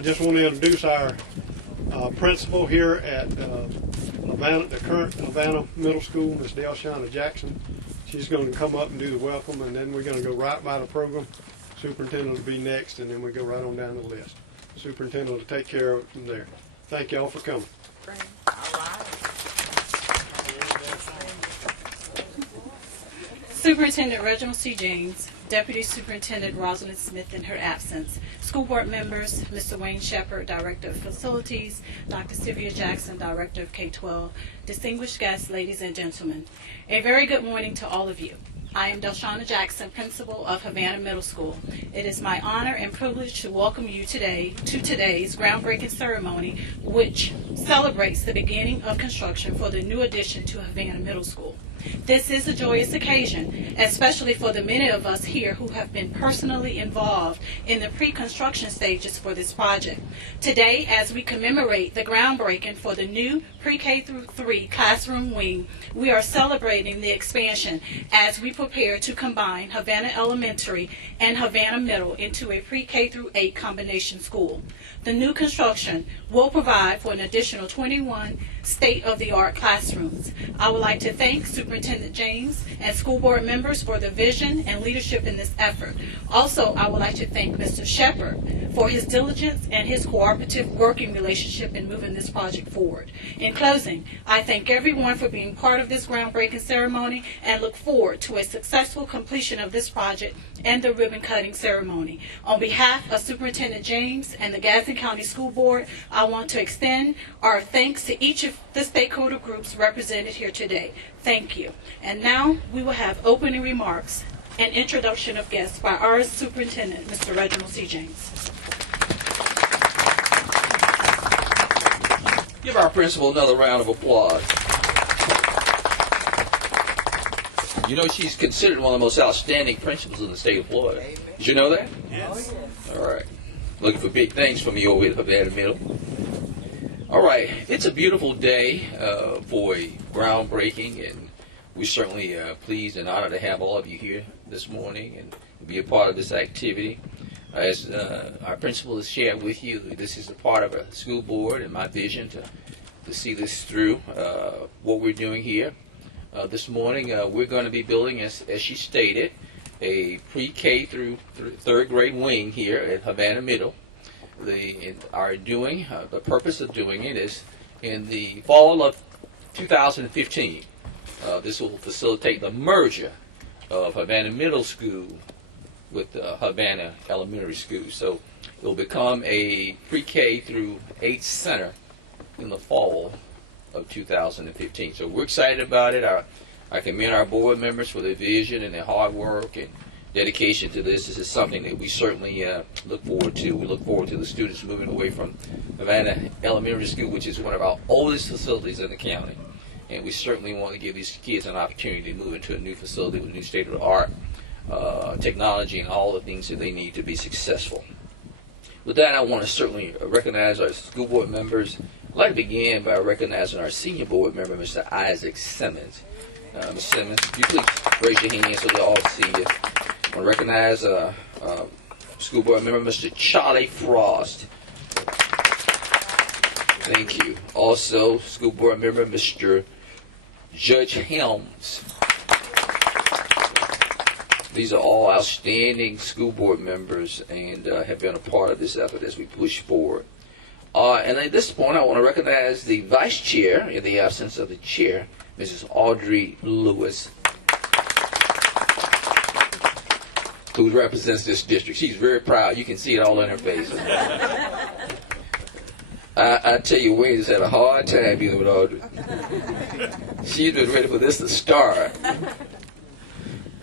I just want to introduce our principal here at Havana, the current Havana Middle School, Ms. Delshana Jackson. She's going to come up and do the welcome, and then we're going to go right by the program. Superintendent will be next, and then we go right on down the list. Superintendent will take care of it from there. Thank you all for coming. Superintendent Reginald C. James, Deputy Superintendent Rosalind Smith in her absence, school board members, Mr. Wayne Shepard, Director of Facilities, Dr. Sylvia Jackson, Director of K-12, distinguished guests, ladies and gentlemen, a very good morning to all of you. I am Delshana Jackson, Principal of Havana Middle School. It is my honor and privilege to welcome you today to today's groundbreaking ceremony, which celebrates the beginning of construction for the new addition to Havana Middle School. This is a joyous occasion, especially for the many of us here who have been personally involved in the pre-construction stages for this project. Today, as we commemorate the groundbreaking for the new pre-K through 3 classroom wing, we are celebrating the expansion as we prepare to combine Havana Elementary and Havana Middle into a pre-K through 8 combination school. The new construction will provide for an additional 21 state-of-the-art classrooms. I would like to thank Superintendent James and school board members for the vision and leadership in this effort. Also, I would like to thank Mr. Shepard for his diligence and his cooperative working relationship in moving this project forward. In closing, I thank everyone for being part of this groundbreaking ceremony and look forward to a successful completion of this project and the ribbon cutting ceremony. On behalf of Superintendent James and the Gadsden County School Board, I want to extend our thanks to each of the stakeholder groups represented here today. Thank you. And now we will have opening remarks and introduction of guests by our Superintendent, Mr. Reginald C. James. Give our principal another round of applause. You know, she's considered one of the most outstanding principals in the state of Florida. Did you know that? Yes. All right. Looking for big things from you over at Havana Middle. All right. It's a beautiful day for a groundbreaking, and we're certainly pleased and honored to have all of you here this morning and be a part of this activity. As our principal has shared with you, this is a part of a school board and my vision to see this through. What we're doing here this morning, we're going to be building, as she stated, a pre-K through third grade wing here at Havana Middle. The purpose of doing it is in the fall of 2015. This will facilitate the merger of Havana Middle School with Havana Elementary School. So it will become a pre-K through 8 center in the fall of 2015. So we're excited about it. I commend our board members for their vision and their hard work and dedication to this. This is something that we certainly look forward to. We look forward to the students moving away from Havana Elementary School, which is one of our oldest facilities in the county. And we certainly want to give these kids an opportunity to move into a new facility with a new state-of-the-art technology and all the things that they need to be successful. With that, I want to certainly recognize our school board members. I'd like to begin by recognizing our senior board member, Mr. Isaac Simmons. Mr. Simmons, if you please raise your hand so they all see you. I want to recognize school board member, Mr. Charlie Frost. Thank you. Also, school board member, Mr. Judge Helms. These are all outstanding school board members and have been a part of this effort as we push forward. And at this point, I want to recognize the vice chair, in the absence of the chair, Mrs. Audrey Lewis, who represents this district. She's very proud. You can see it all in her face. I tell you, Wayne has had a hard time dealing with Audrey. She's been ready for this to start.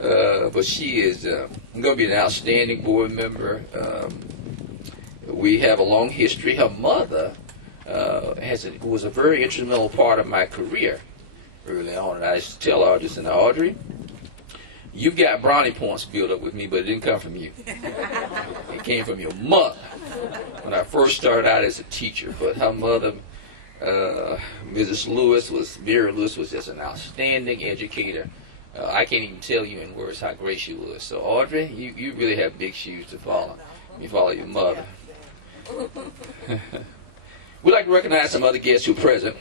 But she is going to be an outstanding board member. We have a long history. Her mother was a very instrumental part of my career early on. And I used to tell Audrey, and Audrey, you've got brownie points built up with me, but it didn't come from you. It came from your mother when I first started out as a teacher. But her mother, Mrs. Mary Lewis, was just an outstanding educator. I can't even tell you in words how great she was. So Audrey, you really have big shoes to follow. You follow your mother. We'd like to recognize some other guests who are present.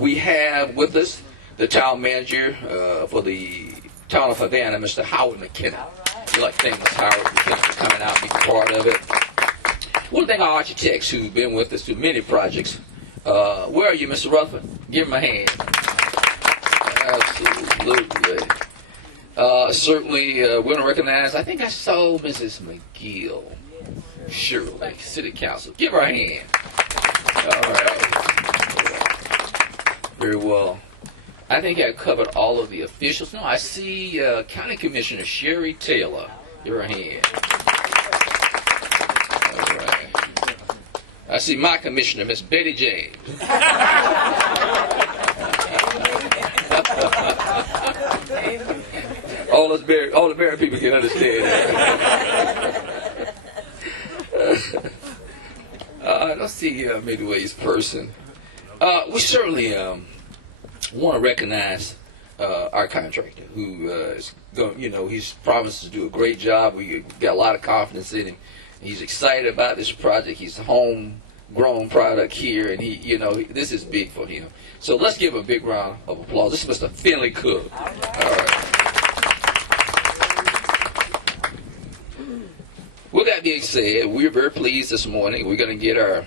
We have with us the town manager for the town of Havana, Mr. Howard McKenna. We'd like to thank Mr. Howard McKenna for coming out and being part of it. We want to thank our architects who've been with us through many projects. Where are you, Mr. Rutherford? Give him a hand. Absolutely. Certainly, we're going to recognize, I think I saw Mrs. McGill. Shirley, City Council. Give her a hand. All right. Very well. I think I covered all of the officials. No, I see County Commissioner Sherry Taylor. Give her a hand. All right. I see my commissioner, Miss Betty James. all the Barry people can understand that. I don't see Midway's person. We certainly want to recognize our contractor, who is going. He's promised to do a great job. We got a lot of confidence in him. He's excited about this project. He's a homegrown product here, and this is big for him. So let's give him a big round of applause. This is Mr. Finley Cook. All right. With that being said, we're very pleased this morning. We're going to get our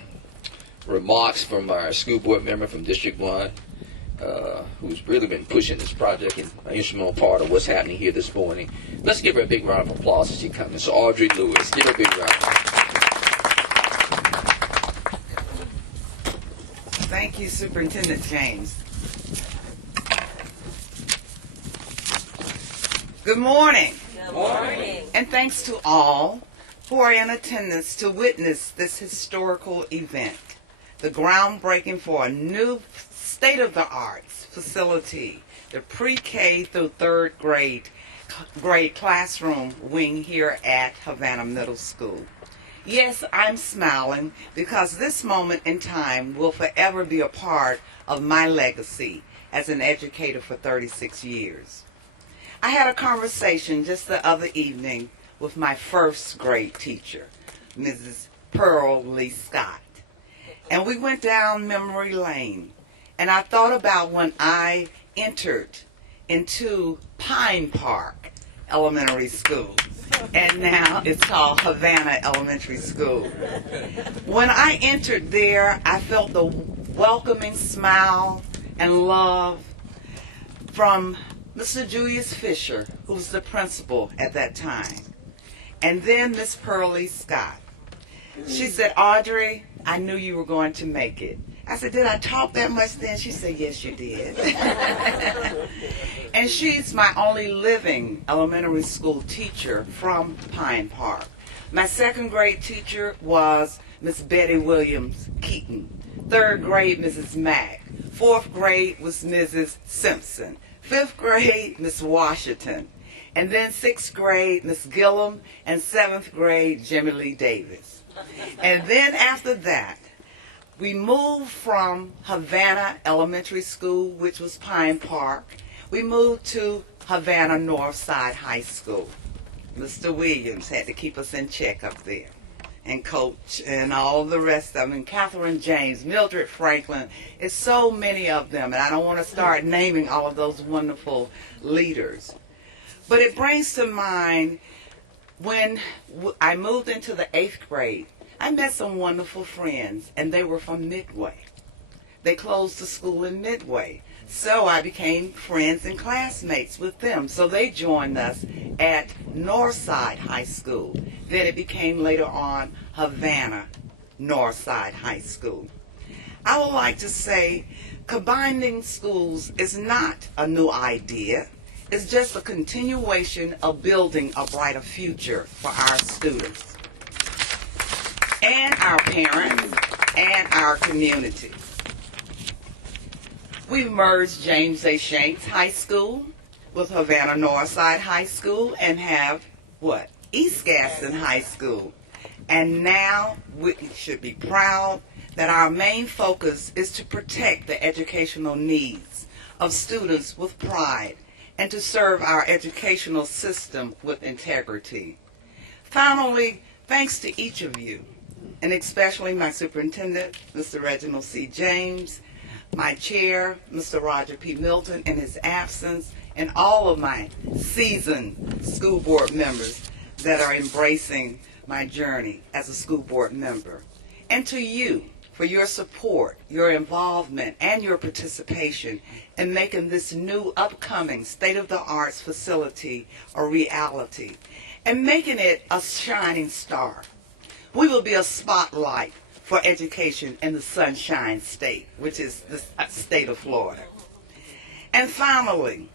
remarks from our school board member from District 1, who's really been pushing this project and an instrumental part of what's happening here this morning. Let's give her a big round of applause as she comes in. So Audrey Lewis, give her a big round. Thank you, Superintendent James. Good morning. Good morning. And thanks to all who are in attendance to witness this historical event, the groundbreaking for a new state-of-the-art facility, the pre-K through third grade classroom wing here at Havana Middle School. Yes, I'm smiling because this moment in time will forever be a part of my legacy as an educator for 36 years. I had a conversation just the other evening with my first grade teacher, Mrs. Pearl Lee Scott. And we went down memory lane. And I thought about when I entered into Pine Park Elementary School. And now it's called Havana Elementary School. When I entered there, I felt the welcoming smile and love from Mr. Julius Fisher, who was the principal at that time. And then Miss Pearlie Scott. She said, Audrey, I knew you were going to make it. I said, did I talk that much then? She said, yes, you did. And she's my only living elementary school teacher from Pine Park. My second grade teacher was Miss Betty Williams Keaton. Third grade, Mrs. Mack. Fourth grade was Mrs. Simpson. Fifth grade, Miss Washington. And then sixth grade, Miss Gillum. And seventh grade, Jimmy Lee Davis. And then after that, we moved from Havana Elementary School, which was Pine Park. We moved to Havana Northside High School. Mr. Williams had to keep us in check up there. And Coach and all the rest of them. And Catherine James, Mildred Franklin. It's so many of them. And I don't want to start naming all of those wonderful leaders. But it brings to mind when I moved into the 8th grade. I met some wonderful friends, and they were from Midway. They closed the school in Midway. So I became friends and classmates with them. So they joined us at Northside High School. Then it became later on Havana Northside High School. I would like to say combining schools is not a new idea. It's just a continuation of building a brighter future for our students and our parents and our community. We merged James A. Shanks High School with Havana Northside High School and have, East Gaston High School. And now we should be proud that our main focus is to protect the educational needs of students with pride and to serve our educational system with integrity. Finally, thanks to each of you and especially my superintendent, Mr. Reginald C. James, my chair, Mr. Roger P. Milton, in his absence, and all of my seasoned school board members that are embracing my journey as a school board member. And to you, for your support, your involvement, and your participation in making this new upcoming state-of-the-art facility a reality and making it a shining star. We will be a spotlight for education in the Sunshine State, which is the state of Florida. And finally,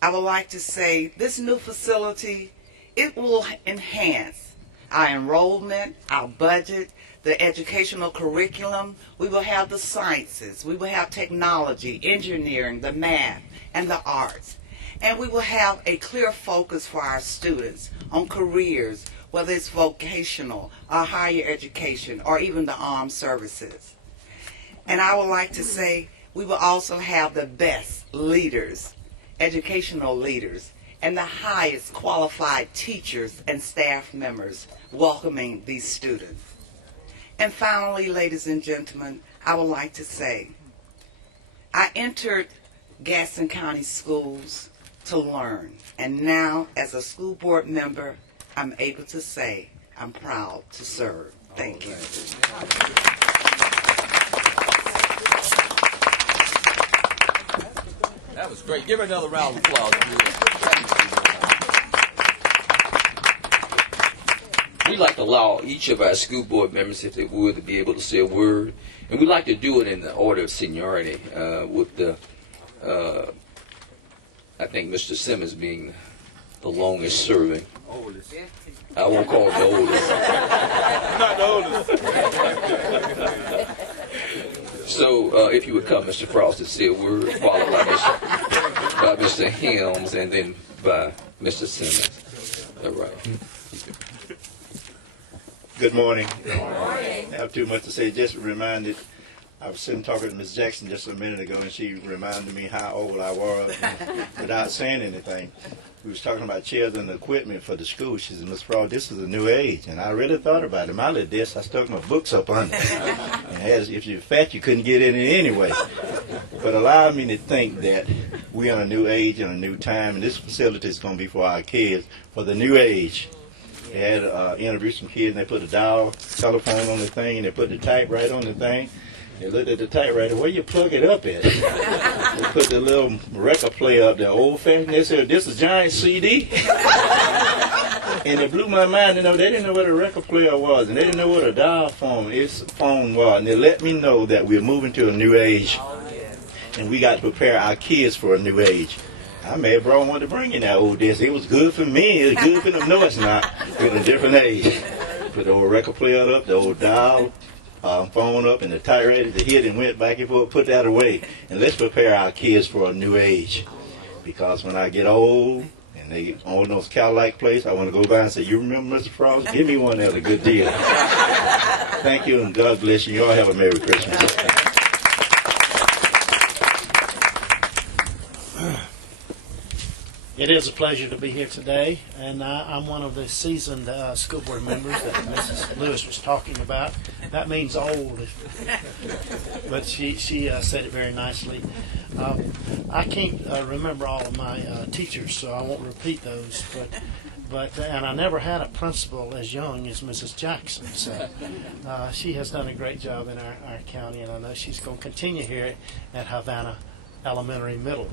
I would like to say this new facility, it will enhance our enrollment, our budget, the educational curriculum. We will have the sciences, we will have technology, engineering, the math, and the arts. And we will have a clear focus for our students on careers, whether it's vocational or higher education or even the armed services. And I would like to say we will also have the best leaders, educational leaders, and the highest qualified teachers and staff members welcoming these students. And finally, ladies and gentlemen, I would like to say I entered Gaston County Schools to learn, and now as a school board member, I'm able to say I'm proud to serve. Thank you. That was great. Give her another round of applause. We'd like to allow each of our school board members, if they would, to be able to say a word. And we'd like to do it in the order of seniority, with the, I think Mr. Simmons being the longest serving. Oldest. I won't call him the oldest. Not the oldest. So if you would come, Mr. Frost, to say a word, followed by Mr. Helms, and then by Mr. Simmons. All right. Good morning. Good morning. I have too much to say. Just reminded, I was sitting talking to Ms. Jackson just a minute ago, and she reminded me how old I was without saying anything. We was talking about chairs and equipment for the school. She said, Ms. Frost, this is a new age. And I really thought about it. My little desk, I stuck my books up under it. And if you're fat, you couldn't get in it anyway. But allowed me to think that we're in a new age and a new time, and this facility is going to be for our kids, for the new age. They had interviewed some kids, and they put a dial telephone on the thing, and they put the typewriter on the thing. They looked at the typewriter, where you plug it up at? They put the little record player up there, old-fashioned. They said, this is a giant CD? And it blew my mind. They didn't know what a record player was, and they didn't know what a dial phone was. And they let me know that we're moving to a new age, and we got to prepare our kids for a new age. I may have brought one to bring in that old disc. It was good for me. It was good for them. No, it's not. We're in a different age. Put the old record player up, the old dial phone up, and the typewriter, the hit and went back and forth. Put that away. And let's prepare our kids for a new age. Because when I get old and they own those Cadillac plates, I want to go by and say, you remember Mr. Frost? Give me one that's a good deal. Thank you, and God bless you. You all have a Merry Christmas. It is a pleasure to be here today, and I'm one of the seasoned school board members that Mrs. Lewis was talking about. That means old, but she said it very nicely. I can't remember all of my teachers, so I won't repeat those, but and I never had a principal as young as Mrs. Jackson, so she has done a great job in our county, and I know she's going to continue here at Havana Elementary Middle.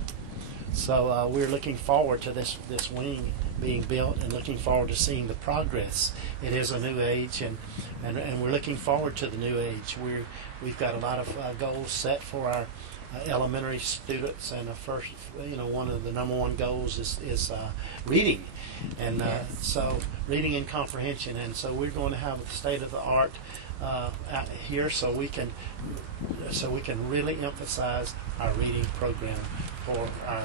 So we're looking forward to this wing being built, and looking forward to seeing the progress. It is a new age, and we're looking forward to the new age. We've got a lot of goals set for our elementary students, and one of the number one goals is reading, and so reading and comprehension. And so we're going to have a state of the art out here, so we can really emphasize our reading program for our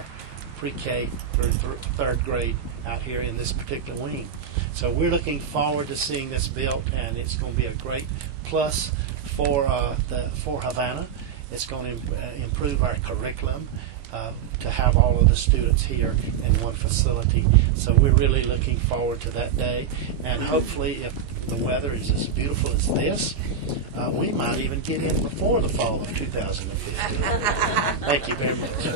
pre-K through third grade out here in this particular wing. So we're looking forward to seeing this built, and it's going to be a great plus for Havana. It's going to improve our curriculum to have all of the students here in one facility. So we're really looking forward to that day, and hopefully, if the weather is as beautiful as this, we might even get in before the fall of 2015. Thank you very much.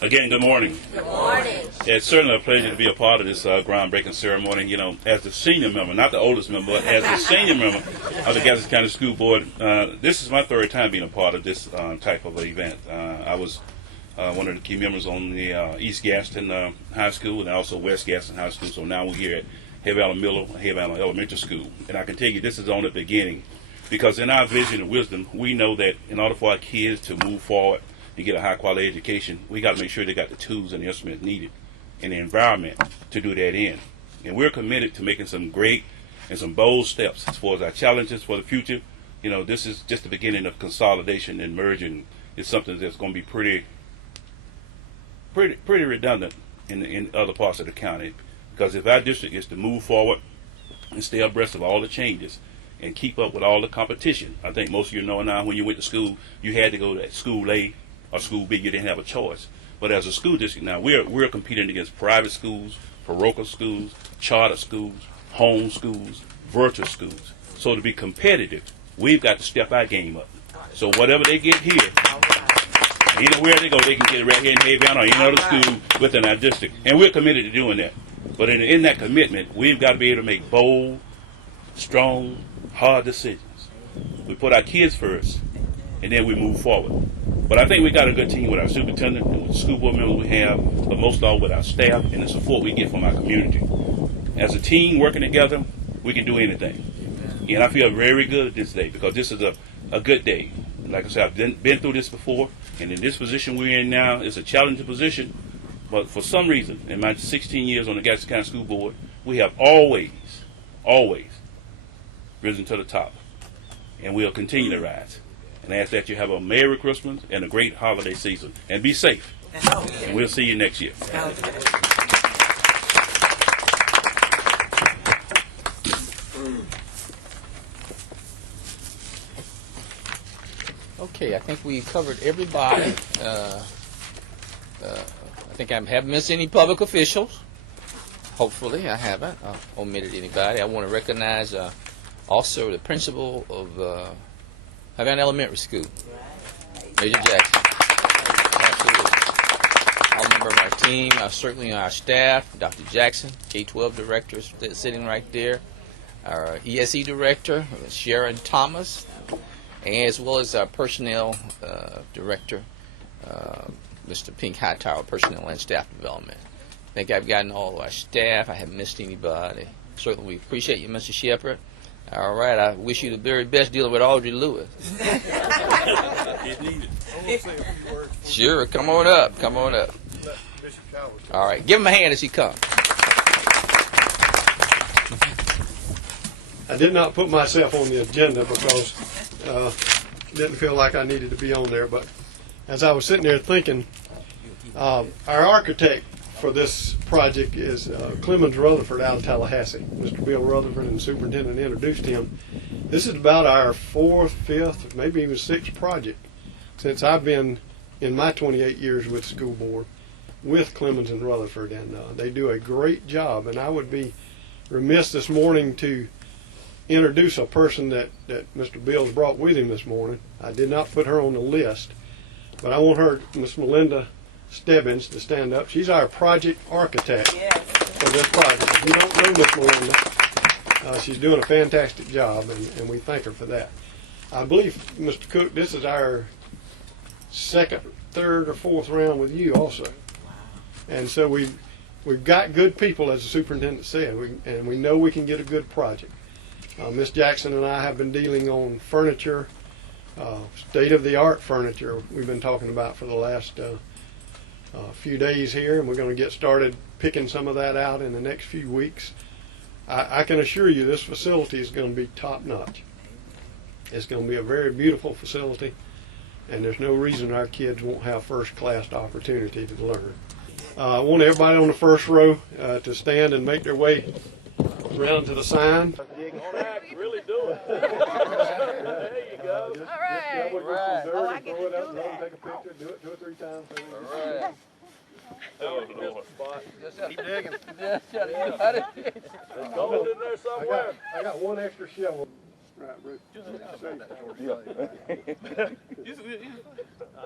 Again, good morning. Good morning. It's certainly a pleasure to be a part of this groundbreaking ceremony. You know, as the senior member, not the oldest member, but as the senior member of the Gadsden County School Board, this is my third time being a part of this type of event. I was one of the key members on the East Gadsden High School and also West Gadsden High School. So now we're here at Havana Middle, Havana Elementary School. And I can tell you this is on the beginning, because in our vision and wisdom, we know that in order for our kids to move forward and get a high quality education, we got to make sure they got the tools and the instruments needed and the environment to do that in. And we're committed to making some great and some bold steps as far as our challenges for the future. You know, this is just the beginning of consolidation and merging. It's something that's going to be pretty redundant in other parts of the county. Because if our district is to move forward and stay abreast of all the changes and keep up with all the competition, I think most of you know now when you went to school, you had to go to school A or school B. You didn't have a choice. But as a school district now, we're competing against private schools, parochial schools, charter schools, home schools, virtual schools. So to be competitive, we've got to step our game up. So whatever they get here, anywhere they go, they can get it right here in Havana or any other school within our district. And we're committed to doing that. But in that commitment, we've got to be able to make bold, strong, hard decisions. We put our kids first, and then we move forward. But I think we got a good team with our superintendent and with the school board members we have, but most of all with our staff and the support we get from our community. As a team working together, we can do anything. And I feel very good this day because this is a good day. Like I said, I've been through this before, and in this position we're in now, it's a challenging position. But for some reason, in my 16 years on the Gadsden County School Board, we have always risen to the top. And we'll continue to rise. And I ask that you have a Merry Christmas and a great holiday season. And be safe. And we'll see you next year. Okay, I think we covered everybody. I think I haven't missed any public officials. Hopefully, I haven't omitted anybody. I want to recognize also the principal of Havana Elementary School, Major Jackson. Absolutely. All member of our team, certainly our staff, Dr. Jackson, K-12 director sitting right there, our ESE director, Sharon Thomas, as well as our personnel director, Mr. Pink Hightower, personnel and staff development. I think I've gotten all of our staff. I haven't missed anybody. Certainly we appreciate you, Mr. Shepard. All right, I wish you the very best dealing with Audrey Lewis. Sure, come on up. All right, give him a hand as he comes. I did not put myself on the agenda because didn't feel like I needed to be on there. But as I was sitting there thinking, our architect for this project is Clemens Rutherford out of Tallahassee. Mr. Bill Rutherford and the superintendent introduced him. This is about our fourth, fifth, maybe even sixth project since I've been in my 28 years with the school board with Clemens and Rutherford, and they do a great job. And I would be remiss this morning to introduce a person that Mr. Bill's brought with him this morning. I did not put her on the list, but I want her, Miss Melinda Stebbins, to stand up. She's our project architect for this project. If you don't know Miss Melinda, she's doing a fantastic job, and we thank her for that. I believe, Mr. Cook, this is our second, third, or fourth round with you also. And so we've got good people, as the superintendent said, and we know we can get a good project. Miss Jackson and I have been dealing on furniture, state-of-the-art furniture we've been talking about for the last few days here, and we're going to get started picking some of that out in the next few weeks. I can assure you this facility is going to be top-notch. It's going to be a very beautiful facility, and there's no reason our kids won't have first-class opportunity to learn. I want everybody on the first row to stand and make their way around to the sign. Really do it. There you go. All right. All right. Oh, I get to do that. Take a picture. Do it 2 or 3 times. All right. Oh, you missed the spot. Keep digging. It's going in there somewhere. I got one extra shovel. Right, Bruce. I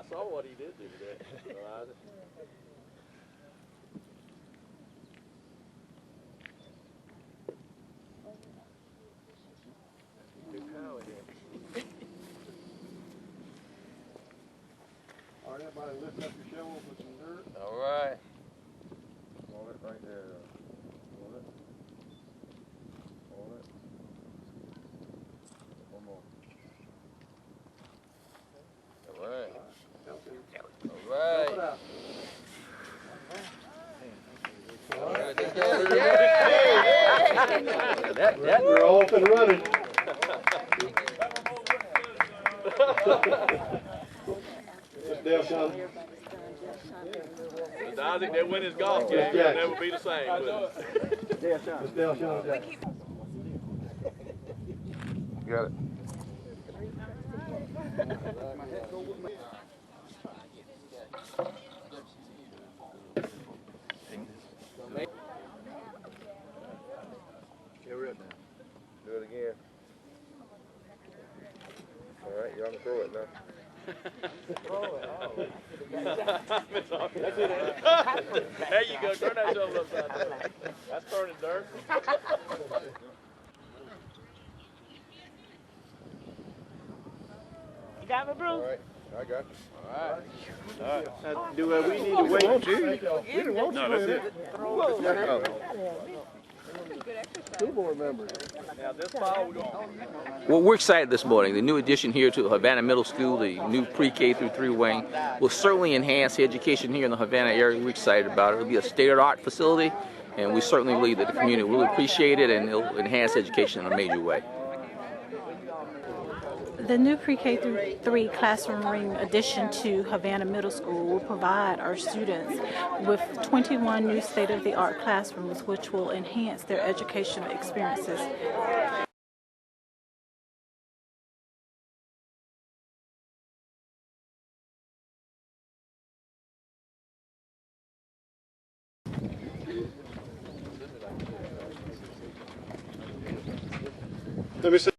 saw what he did do today. All right, everybody lift up your shovels with some dirt. All right. Hold it right there. Hold it. Hold it. One more. All right. All right. All right. Yeah. We're off and running. Dale Sean. Isaac, they win his golf game. It'll never be the same. It's Dale Sean Jackson. Got it. Hurry up now. Do it again. All right, y'all can throw it now. There you go. Turn that shovel upside down. That's turning dirt. You got me, Bruce? All right, I got you. All right. Do we need to wait? We didn't want No, that's it. School board members. Now this file we're going. Well, we're excited this morning. The new addition here to Havana Middle School, the new pre-K through 3 wing, will certainly enhance education here in the Havana area. We're excited about it. It'll be a state-of-the-art facility, and we certainly believe that the community will appreciate it, and it'll enhance education in a major way. The new pre-K through 3 classroom ring addition to Havana Middle School will provide our students with 21 new state-of-the-art classrooms, which will enhance their educational experiences. Let me see.